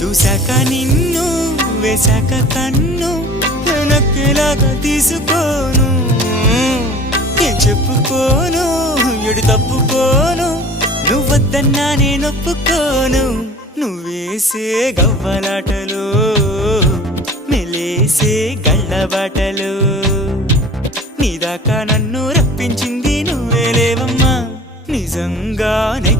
చూశాక నిన్ను వేశాక కన్ను నక్కేలాగా తీసుకోను ఏం చెప్పుకోను ఎడు తప్పుకోను నువ్వద్దన్నా నేనొప్పుకోను నువ్వేసే గవ్వలాటలు మెలేసే గళ్ళబాటలు నీదాకా నన్ను రప్పించింది నువ్వేలేవమ్మా నిజంగానే